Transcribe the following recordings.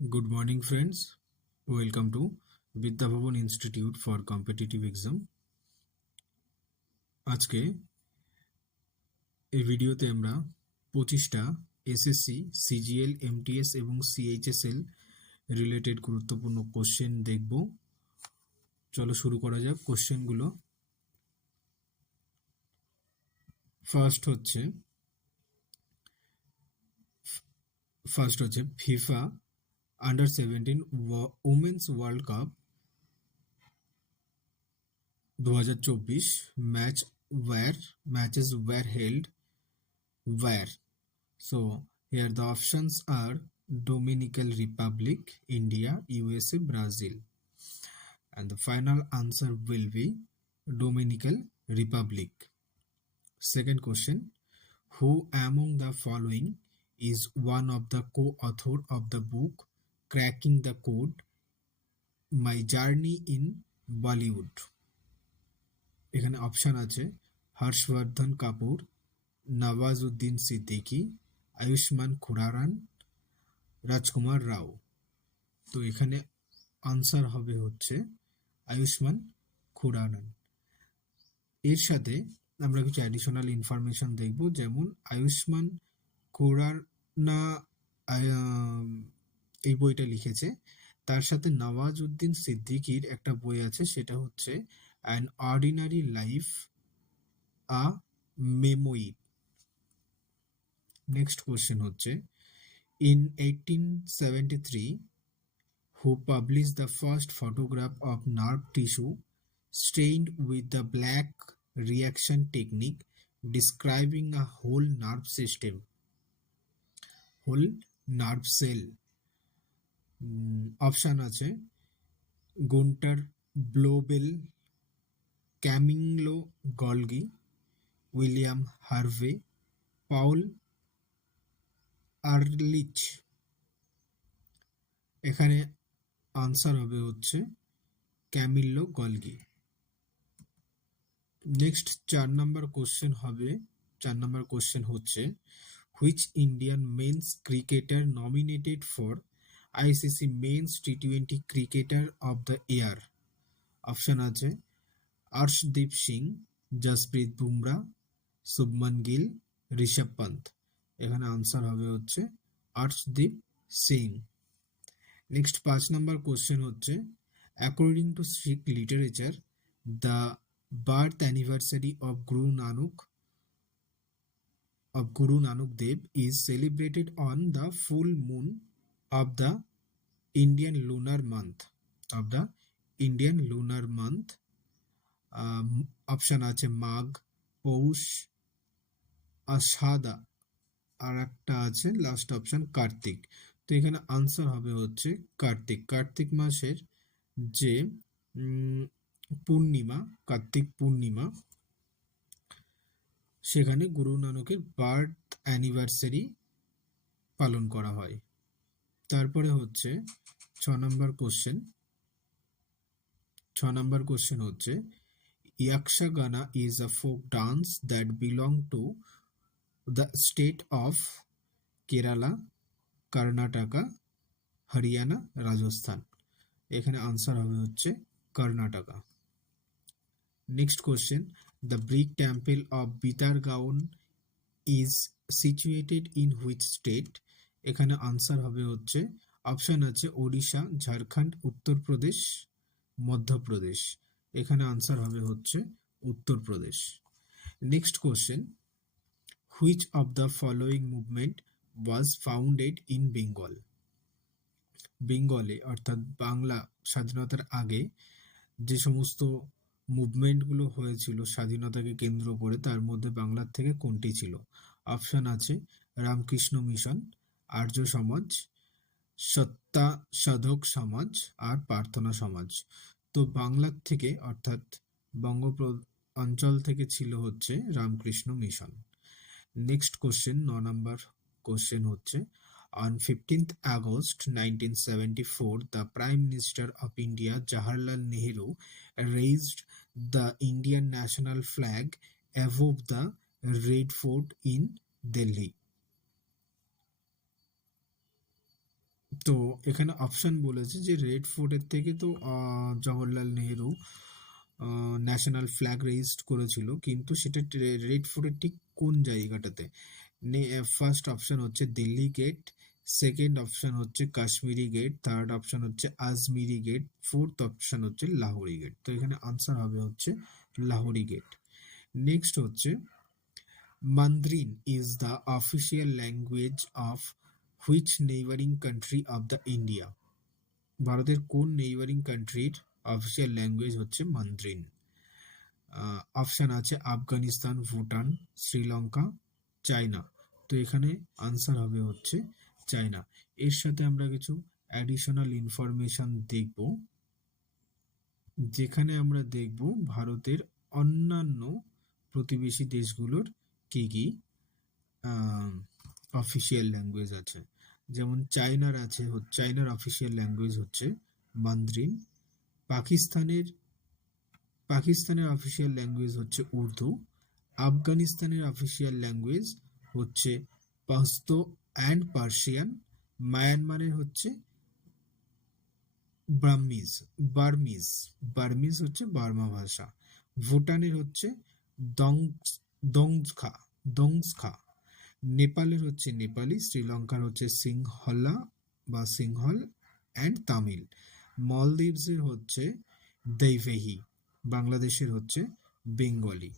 Good morning, friends. Welcome to Vidya Bhavan Institute for Competitive Exam. আজকে এই ভিডিওতে আমরা 25টা এসএসসি, সিজিএল, এমটিএস এবং সিএইচএসএল রিলেটেড গুরুত্বপূর্ণ কোশ্চেন দেখব। চলো শুরু করা যাক কোশ্চেনগুলো। ফার্স্ট হচ্ছে FIFA under 17 women's world cup 2024 matches were held where? So here the options are Dominican Republic, India, USA, Brazil, and the final answer will be Dominican Republic. Second question, who among the following is one of the co-author of the book Cracking the Code, My Journey in Bollywood? এখানে option আছে হর্ষবর্ধন কাপুর, নওয়াজুদ্দিন সিদ্দিকী, আয়ুষ্মান খুরারান, রাজকুমার রাও। তো এখানে answer হবে হচ্ছে আয়ুষ্মান খুরারান। এর সাথে আমরা কিছু অ্যাডিশনাল ইনফরমেশন দেখব, যেমন আয়ুষ্মান খুরানা এই বইটা লিখেছে, তার সাথে নওয়াজুদ্দিন সিদ্দিকীর একটা বই আছে, সেটা হচ্ছে an ordinary life a memoir. Next question হচ্ছে in 1873 who published the first photograph of nerve tissue stained with the black reaction technique describing a whole nerve system, whole nerve cell? Option আছে Gunter Blobel, Camillo Golgi, William Harvey, Paul Ehrlich. এখানে answer হবে হচ্ছে Camillo Golgi. Next 4 নম্বর question হচ্ছে which Indian men's cricketer nominated for ICC men's টি20 cricketer of the year? Option আছে অর্শদীপ সিং, জসপ্রীত বুমরা, শুভমন গিল, ঋষভ পন্থ। এখানে answer হবে হচ্ছে অর্শদীপ সিং। নেক্সট 5 নম্বর কোশ্চেন হচ্ছে according to Sikh literature the birth anniversary of Guru Nanak Dev is celebrated on the full moon of the Indian lunar month. Option আছে মাঘ, পৌষ, আষাঢ়া, আর একটা আছে last option Kartik. তো এখানে আনসার হবে হচ্ছে কার্তিক মাসের যে পূর্ণিমা, কার্তিক পূর্ণিমা, সেখানে গুরু নানকের বার্থ অ্যানিভার্সারি পালন করা হয়। তারপরে হচ্ছে 6 নম্বর কোশ্চেন হচ্ছে Yakshagana is a folk dance that belong to the state of Kerala, Karnataka, Haryana, Rajasthan. এখানে আনসার হবে হচ্ছে Karnataka. Next question the brick temple of Bhitargaon is situated in which state? এখানে আনসার হবে হচ্ছে অপশন আছে ওড়িশা, ঝাড়খণ্ড, উত্তরপ্রদেশ, মধ্যপ্রদেশ। এখানে আনসার হবে হচ্ছে Uttar Pradesh. Next question which of the following movement was founded in Bengal? বেঙ্গলে অর্থাৎ বাংলা স্বাধীনতার আগে যে সমস্ত মুভমেন্টগুলো হয়েছিল স্বাধীনতাকে কেন্দ্র করে, তার মধ্যে বাংলার থেকে কোনটি ছিল? অপশন আছে রামকৃষ্ণ মিশন, আর্য সমাজ, সত্তা সাধক সমাজ, আর প্রার্থনা সমাজ। তো বাংলার থেকে অর্থাৎ বঙ্গ অঞ্চল থেকে ছিল হচ্ছে রামকৃষ্ণ মিশন। নেক্সট কোশ্চেন 9 নম্বর কোশ্চেন হচ্ছে on 15th August 1974 the Prime Minister of India Jawaharlal Nehru raised the Indian national flag above the Red Fort in Delhi. তো এখানে অপশন বলেছে যে রেড ফোর্টের থেকে তো Jawaharlal Nehru national flag raised করেছিল, কিন্তু সেটা রেড ফোর্টের ঠিক কোন জায়গাটাতে? ফার্স্ট অপশন হচ্ছে দিল্লি গেট, সেকেন্ড অপশন হচ্ছে কাশ্মীরি গেট, থার্ড অপশন হচ্ছে আজমিরি গেট, ফোর্থ অপশন হচ্ছে লাহোরি গেট। তো এখানে আনসার হবে হচ্ছে লাহোরি গেট। নেক্সট হচ্ছে Mandarin is the official language of which neighboring country of the India? ভারতের কোন নেইবারিং কান্ট্রির অফিসিয়াল ল্যাঙ্গুয়েজ হচ্ছে মান্দ্রিন? অপশন আছে আফগানিস্তান, ভুটান, শ্রীলঙ্কা, চায়না। তো এখানে আনসার হবে হচ্ছে চায়না। এর সাথে আমরা কিছু অ্যাডিশনাল ইনফরমেশন দেখব, যেখানে আমরা দেখব ভারতের অন্যান্য প্রতিবেশী দেশগুলোর কি কি অফিসিয়াল ল্যাঙ্গুয়েজ আছে। যেমন চায়নার অফিসিয়াল ল্যাঙ্গুয়েজ হচ্ছে মান্দ্রিন। পাকিস্তানের পাকিস্তানের অফিসিয়াল ল্যাঙ্গুয়েজ হচ্ছে উর্দু। আফগানিস্তানের অফিসিয়াল ল্যাঙ্গুয়েজ হচ্ছে পাশতো অ্যান্ড পার্সিয়ান। মায়ানমারের হচ্ছে বার্মিজ বার্মিজ বার্মিজ হচ্ছে বার্মা ভাষা। ভুটানের হচ্ছে দংস দংসখা দংসখা। নেপালের হচ্ছে নেপালি। শ্রীলঙ্কার হচ্ছে সিংহলা বা সিংহল অ্যান্ড তামিল। মলদ্বীপসের হচ্ছে দৈভেহি। বাংলাদেশের হচ্ছে বেঙ্গলি।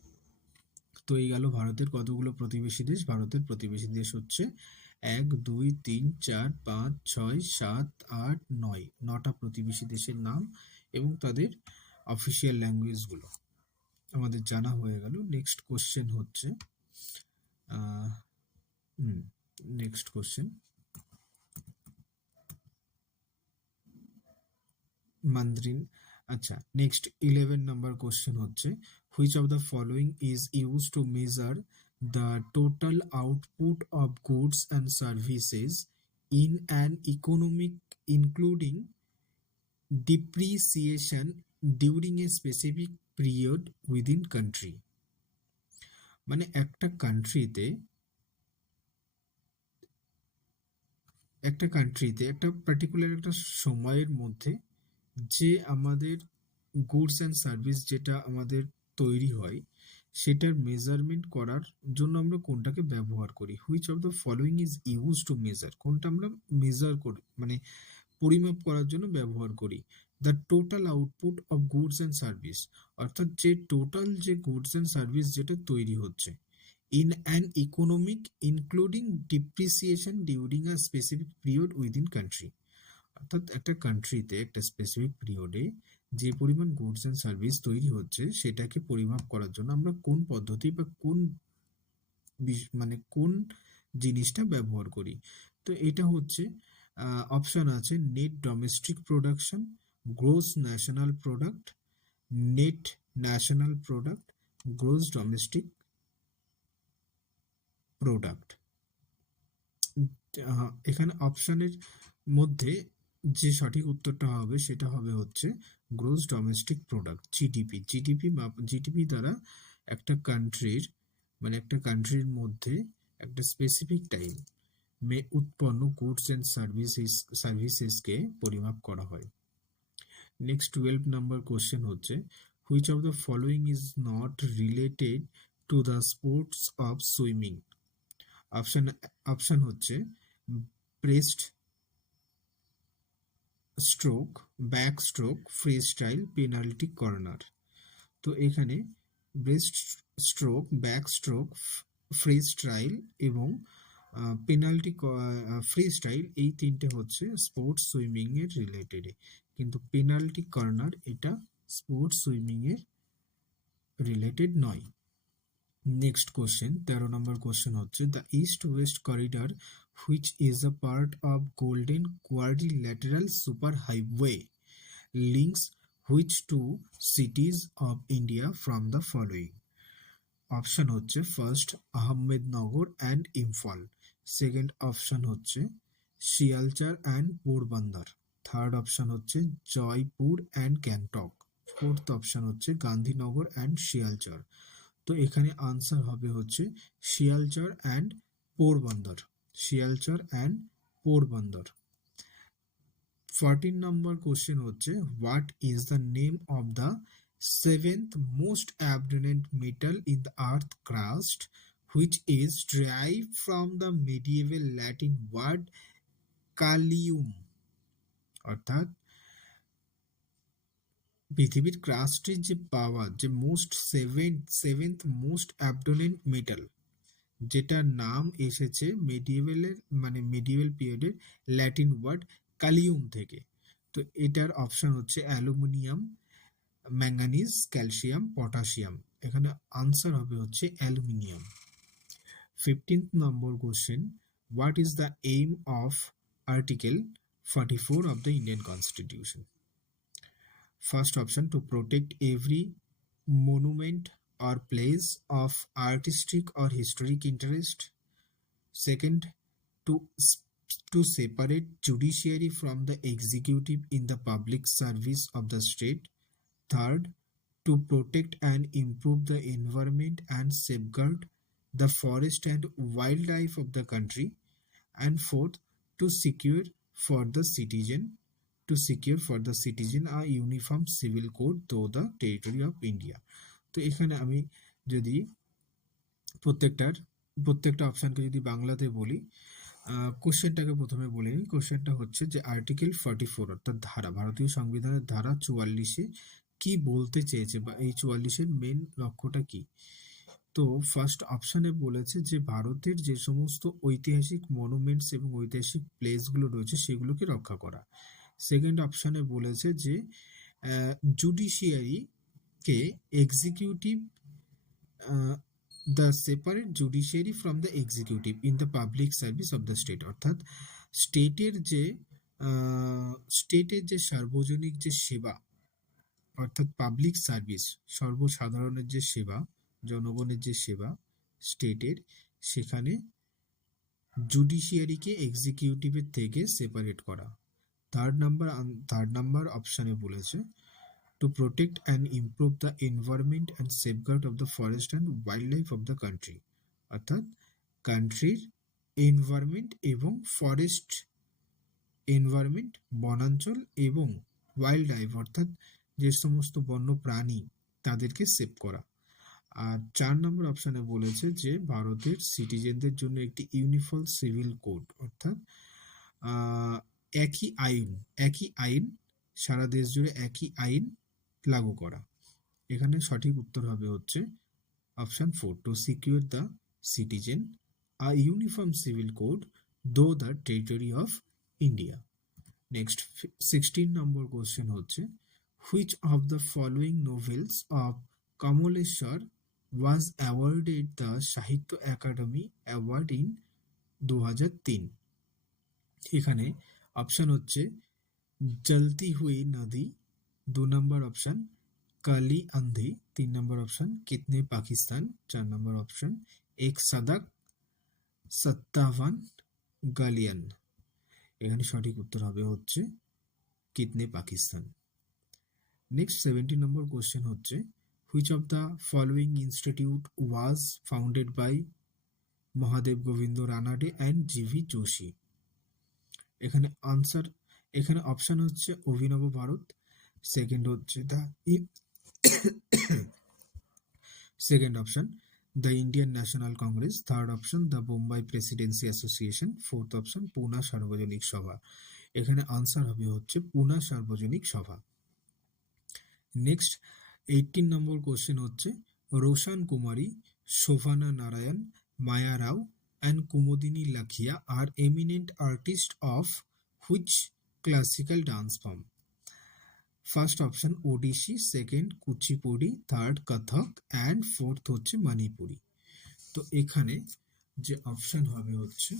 তো এই গেল ভারতের কতগুলো প্রতিবেশী দেশ। ভারতের প্রতিবেশী দেশ হচ্ছে 1 2 3 4 5 6 7 8 9, 9টা প্রতিবেশী দেশের নাম এবং তাদের অফিসিয়াল ল্যাঙ্গুয়েজগুলো আমাদের জানা হয়ে গেল। নেক্সট কোশ্চেন হচ্ছে নেক্সট কোশ্চেন মান্দ্রিন। আচ্ছা, নেক্সট 11 নাম্বার কোশ্চেন হচ্ছে which of the following is use to measure the total output of goods and services in an economic including depreciation during a specific period within country. মানে একটা কান্ট্রিতে একটা particular একটা সময়ের মধ্যে যে আমাদের গুডস অ্যান্ড সার্ভিস যেটা আমাদের তৈরি হয় সেটার মেজারমেন্ট করার জন্য আমরা কোনটাকে ব্যবহার করি? Which of the following is use to measure, কোনটা আমরা মেজার করি মানে পরিমাপ করার জন্য ব্যবহার করি? The total output of goods and service, অর্থাৎ যে টোটাল যে গুডস অ্যান্ড সার্ভিস যেটা তৈরি হচ্ছে, in an economic including depreciation during a specific period within country. অর্থাৎ একটা কান্ট্রিতে একটা স্পেসিফিক পিরিয়ডে যে পরিমাণ গুডস অ্যান্ড সার্ভিস তৈরি হচ্ছে সেটাকে পরিমাপ করার জন্য আমরা কোন পদ্ধতি বা কোন জিনিসটা ব্যবহার করি? তো এটা হচ্ছে অপশন আছে net domestic production, gross national product, net national product, gross domestic product. এখানে অপশনের মধ্যে যে সঠিক উত্তরটা হবে সেটা হবে হচ্ছে gross domestic product, GDP. GDP দ্বারা একটা কান্ট্রির মধ্যে একটা স্পেসিফিক টাইম উৎপন্ন গুডস অ্যান্ড সার্ভিসেসকে পরিমাপ করা হয়। নেক্সট 12 নাম্বার কোশ্চেন হচ্ছে which of the following is not related to the sports of swimming? Option হচ্ছে breast stroke, back stroke, free style, penalty corner. তো এখানে breast stroke, back stroke, free style এবং penalty free style, এই তিনটে হচ্ছে sports swimming এর related, কিন্তু penalty corner এটা স্পোর্টস সুইমিং এর রিলেটেড নয়। নেক্সট কোশ্চেন 13 নম্বর কোশ্চেন হচ্ছে the east west corridor which is a part of golden quadrilateral super highway links which two cities of India from the following? Option হচ্ছে first Ahmednagar and Imphal, second option হচ্ছে Silchar and Porbandar, third option হচ্ছে Jaipur and Gangtok, fourth option হচ্ছে Gandhinagar and Silchar. তো এখানে answer হবে হচ্ছে Silchar and Porbandar, Silchar and Porbandar. 14 number question হচ্ছে, what is the name of the seventh most abundant metal in the earth crust which is derived from the medieval Latin word kalium. অর্থাৎ পৃথিবীর ক্রাস্টের যে পাওয়া যে সেভেন্থ মোস্ট অ্যাবন্ডেন্ট মেটাল, যেটার নাম এসেছে মেডিয়েভাল পিরিয়ডের ল্যাটিন ওয়ার্ড কালিউম থেকে। তো এটার অপশন হচ্ছে অ্যালুমিনিয়াম, ম্যাঙ্গানিজ, ক্যালসিয়াম, পটাশিয়াম। এখানে আনসার হবে হচ্ছে aluminium. 15th number question, what is the aim of article 44 of the Indian Constitution? First option, to protect every monument or place of artistic or historic interest. Second, to to separate judiciary from the executive in the public service of the state. Third, to protect and improve the environment and safeguard the forest and wildlife of the country. And fourth, to secure for the citizen a uniform civil code through the territory of India. তো এখানে আমি যদি প্রত্যেকটা অপশনকে যদি বাংলাতে বলি, কোশ্চেনটাকে প্রথমে বলে নিই। কোশ্চেনটা হচ্ছে যে আর্টিকেল 44 অর্থাৎ ধারা, ভারতীয় সংবিধানের ধারা 44-এ কি বলতে চেয়েছে বা এই 44-এর মেন লক্ষ্যটা কি। তো ফার্স্ট অপশনে বলেছে যে ভারতের যে সমস্ত ঐতিহাসিক মনুমেন্টস এবং ঐতিহাসিক প্লেসগুলো রয়েছে সেগুলোকে রক্ষা করা। সেকেন্ড অপশনে বলেছে যে জুডিশিয়ারিকে executive, the separate judiciary from the executive in the public service of the state. অর্থাৎ স্টেটের যে সার্বজনিক যে সেবা, অর্থাৎ পাবলিক সার্ভিস, সর্বসাধারণের যে সেবা, জনগণের যে সেবা স্টেটের, সেখানে জুডিশিয়ারিকে এক্সিকিউটিভের থেকে সেপারেট করা। থার্ড নাম্বার অপশনে বলেছে to protect and improve the environment and safeguard of the forest and wildlife of the country। অর্থাৎ কান্ট্রির এনভায়রনমেন্ট এবং ফরেস্ট এনভায়রনমেন্ট, বনাঞ্চল এবং ওয়াইল্ড লাইফ অর্থাৎ যে সমস্ত বন্য প্রাণী তাদেরকে সেভ করা। আর 4 নম্বর অপশনে বলেছে যে ভারতের সিটিজেনদের জন্য একটি ইউনিফর্ম সিভিল কোড, অর্থাৎ একই আইন সারা দেশ জুড়ে একই আইন লাগু করা। এখানে সঠিক উত্তর হবে হচ্ছে option 4, to secure the citizen a uniform civil code though the territory of India. Next 16 number question হচ্ছে, which of the following novels of Kamleshwar was awarded the Sahitya Akademi award in 2003। এখানে অপশন হচ্ছে Jalti Hui Nadi, 2 number option Kali Andhi, 3 number option Kitne Pakistan, 4 number option Ek Sadak 57 Galiyan. এখানে সঠিক উত্তর হবে হচ্ছে Kitne Pakistan. Next 17 number question হচ্ছে, which of the following institute was founded by Mahadev Govind Ranade and G V Joshi. এখানে option হচ্ছে অভিনব ভারত, সেকেন্ড হচ্ছে second option the Indian National Congress, third option the Bombay presidency association, fourth option Poona Sarvajanik Sabha. এখানে আনসার হবে হচ্ছে পুনা সার্বজনিক সভা। নেক্সট 18 নম্বর কোশ্চেন হচ্ছে, রোশন কুমারী, শোভানা নারায়ণ, মায়া রাও and Kumudini Lakhia are eminent artists of which classical dance form? First option Odissi, second Kuchipudi, third Kathak and fourth হচ্ছে মণিপুরি। তো এখানে যে option হবে হচ্ছে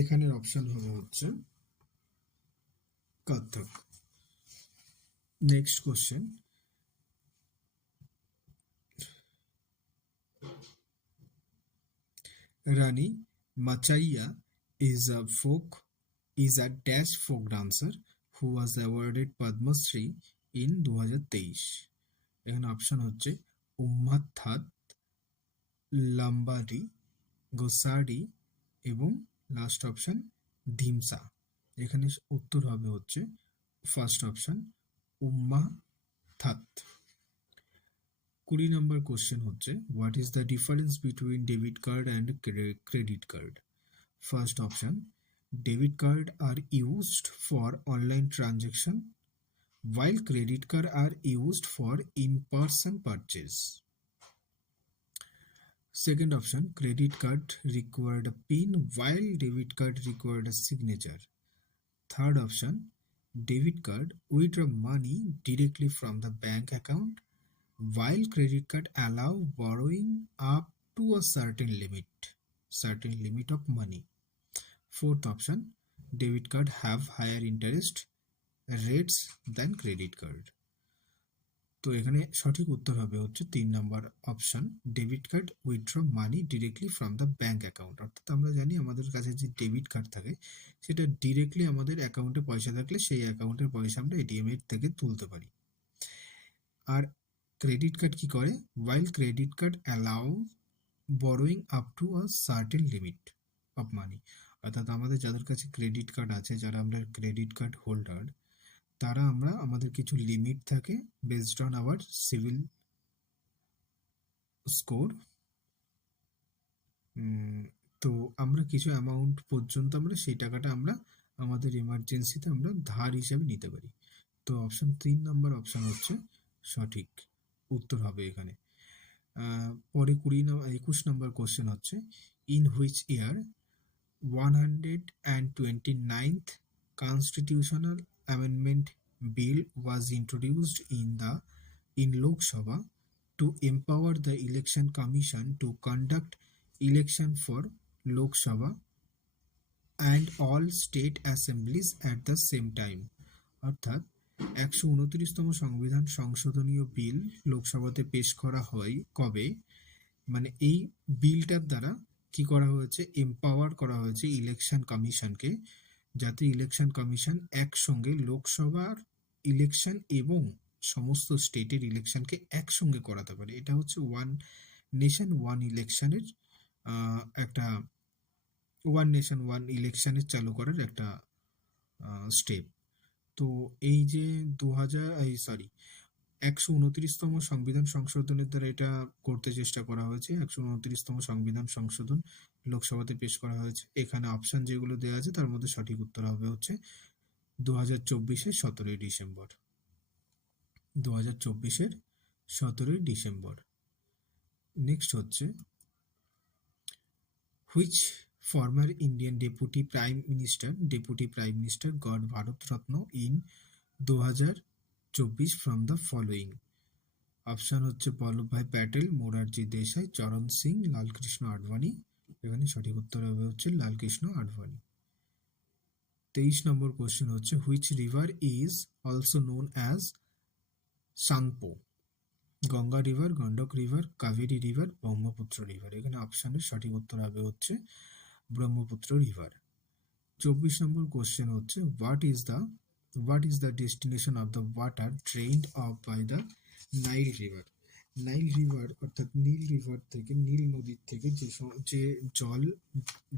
এখানের অপশন হবে হচ্ছে Kathak. Next question, Rani Machaiah is a dash folk dancer who was awarded Padma Shri in 2023। এখানে অপশন হচ্ছে উম্মাথাত, লাম্বারি, গোসারি এবং লাস্ট অপশন ধিমসা। এখানে উত্তর হবে হচ্ছে ফার্স্ট অপশন উম্মাথাত। 20 নম্বর কোশ্চেন হচ্ছে what is the difference between debit card and credit card? First option debit card are used for online transaction while credit card are used for in-person purchase. Second option, credit card required a PIN while debit card required a signature. Third option, debit card withdraw money directly from the bank account while credit card allow borrowing up to a certain limit of money. Fourth option, debit card have higher interest rates than credit card. তো এখানে সঠিক উত্তর হবে হচ্ছে 3 number option, debit card withdraw money directly from the bank account. অর্থাৎ আমরা জানি আমাদের কাছে যে ডেবিট কার্ড থাকে সেটা ডিরেক্টলি আমাদের অ্যাকাউন্টে পয়সা থাকলে সেই অ্যাকাউন্টের পয়সা আমরা এটিএম এর থেকে তুলতে পারি। আর ক্রেডিট কার্ড কি করে? while credit card allow borrowing up to a certain limit of money. অর্থাৎ আমাদের যাদের কাছে ক্রেডিট কার্ড আছে, যারা আমরা ক্রেডিট কার্ড হোল্ডার, তারা আমরা আমাদের কিছু লিমিট থাকে based on our CIBIL score. তো আমরা কিছু অ্যামাউন্ট পর্যন্ত আমরা সেই টাকাটা আমরা আমাদের ইমার্জেন্সিতে আমরা ধার হিসাবে নিতে পারি। তো অপশন 3 নম্বর অপশন হচ্ছে সঠিক উত্তর হবে এখানে। পরে 21 নম্বর কোশ্চেন হচ্ছে in which year 129th constitutional amendment bill was introduced in Lok Sabha to empower the election commission to conduct election for Lok Sabha and all state assemblies at the same time. অর্থাৎ 129তম সংবিধান সংশোধনীয় বিল লোকসভাতে পেশ করা হয় কবে? মানে এই বিলটার দ্বারা কি করা হয়েছে? এম্পাওয়ার করা হয়েছে ইলেকশন কমিশনকে, যাতে ইলেকশন কমিশন একসঙ্গে লোকসভার ইলেকশন এবং সমস্ত স্টেটের ইলেকশনকে একসঙ্গে করাতে পারে। এটা হচ্ছে ওয়ান নেশন ওয়ান ইলেকশনের একটা ওয়ান নেশন ওয়ান ইলেকশনের চালু করার একটা স্টেপ। তো এই যে 129তম সংবিধান সংশোধনের দ্বারা এটা করতে চেষ্টা করা হয়েছে। 129তম সংবিধান সংশোধন লোকসভাতে পেশ করা হয়েছে। এখানে অপশন যেগুলো দেওয়া আছে তার মধ্যে সঠিক উত্তর হবে হচ্ছে 2024-এর 17ই ডিসেম্বর। 2024-এর 17ই ডিসেম্বর। নেক্সট হচ্ছে which former Indian deputy prime minister god Bharat Ratna in 2024 from the following. Option হচ্ছে বল্লভভাই প্যাটেল, মোরারজি দেশাই, চরণ সিং, লালকৃষ্ণ আডবাণী। এখানে সঠিক উত্তর হবে হচ্ছে লালকৃষ্ণ আডবাণী। 23 নম্বর কোশ্চেন হচ্ছে which river is also known as Tsangpo? Ganga river, Gandak river, Kaveri river, Brahmaputra river. এখানে অপশনের সঠিক উত্তর হবে হচ্ছে ব্রহ্মপুত্র রিভার। 24 নম্বর কোশ্চেন হচ্ছে what is the destination of the water drained off by the Nile river? Nile river অর্থাৎ নীল রিভার থেকে, নীল নদীর থেকে যে জল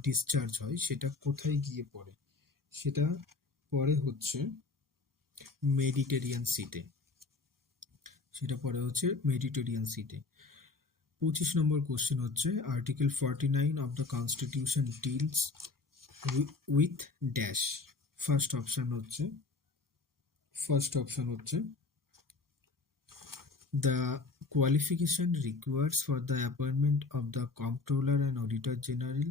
ডিসচার্জ হয় সেটা কোথায় গিয়ে পড়ে? সেটা পড়ে হচ্ছে মেডিটেরিয়ান সিতে। 25 নম্বর কোশ্চেন হচ্ছে article 49 of the constitution deals with dash. First option হচ্ছে the qualification required for the appointment of the comptroller and auditor general.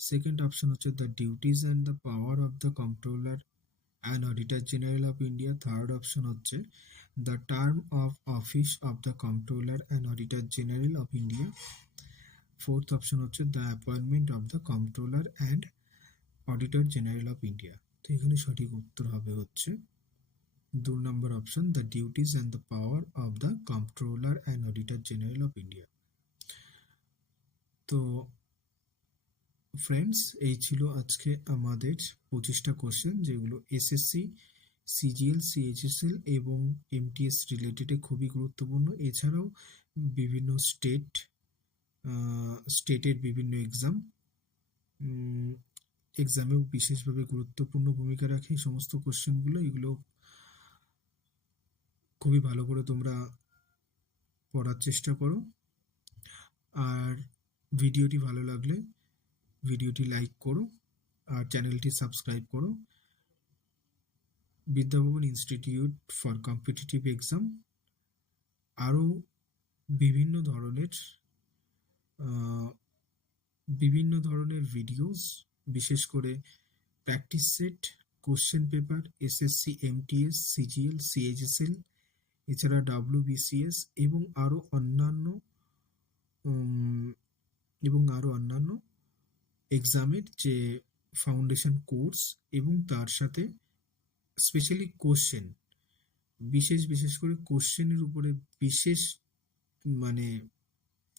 Second option হচ্ছে the duties and the power of the comptroller and auditor general of India. Third option হচ্ছে the term of office of the comptroller and auditor general of India. Fourth option হচ্ছে the appointment of the comptroller and auditor general of India. তো এখানে সঠিক উত্তর হবে হচ্ছে 2 number option, the duties and the power of the comptroller and auditor general of India. তো friends, এই ছিল আজকে আমাদের 25টা কোশ্চেন যেগুলো এসএসসি সিজিএল, সিএইচএসএল এবং এমটিএস রিলেটেডে খুবই গুরুত্বপূর্ণ। এছাড়াও বিভিন্ন স্টেটের বিভিন্ন এক্সামেও বিশেষভাবে গুরুত্বপূর্ণ ভূমিকা রাখে এই সমস্ত কোশ্চেনগুলো। এগুলো খুবই ভালো করে তোমরা পড়ার চেষ্টা করো। আর ভিডিওটি ভালো লাগলে ভিডিওটি লাইক করো আর চ্যানেলটি সাবস্ক্রাইব করো। Vidyabhavan institute for competitive exam আরও বিভিন্ন ধরনের ভিডিওস, বিশেষ করে practice set, question paper, SSC, MTS, CGL, CHSL, এছাড়া ডাব্লিউবিসিএস এবং আরও অন্যান্য এক্সামের যে ফাউন্ডেশন কোর্স এবং তার সাথে স্পেশালি বিশেষ করে কোশ্চেনের উপরে বিশেষ মানে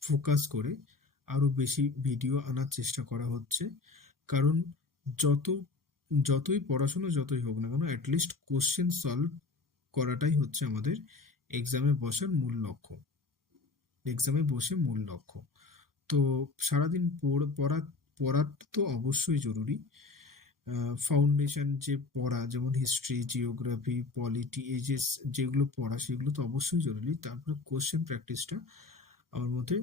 ফোকাস করে আরও বেশি ভিডিও আনার চেষ্টা করা হচ্ছে। কারণ যতই পড়াশোনা যতই হোক না কেন, অ্যাটলিস্ট কোশ্চেন সলভ করাটাই হচ্ছে আমাদের এক্সামে বসে মূল লক্ষ্য। তো সারাদিন পড়া তো অবশ্যই জরুরি। ফাউন্ডেশন যে পড়া, যেমন হিস্ট্রি, জিওগ্রাফি, পলিটি, এই যেগুলো পড়া সেগুলো তো অবশ্যই জরুরি। তারপরে কোশ্চেন প্র্যাকটিসটা আমার মতে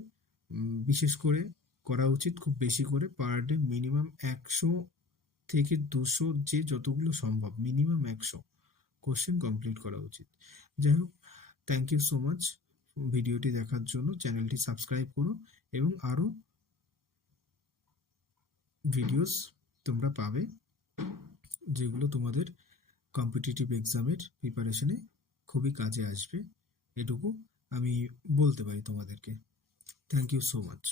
বিশেষ করে করা উচিত, খুব বেশি করে পার ডে মিনিমাম 100 থেকে 200, যে যতগুলো সম্ভব মিনিমাম 100 কোশ্চেন কমপ্লিট করা উচিত। যাই হোক, থ্যাংক ইউ সো মাচ ভিডিওটি দেখার জন্য। চ্যানেলটি সাবস্ক্রাইব করো এবং আরও ভিডিওস তোমরা পাবে যেগুলো তোমাদের কম্পিটিটিভ এক্সামের প্রিপারেশনে খুবই কাজে আসবে, এটুকু আমি বলতে পারি তোমাদেরকে। Thank you so much.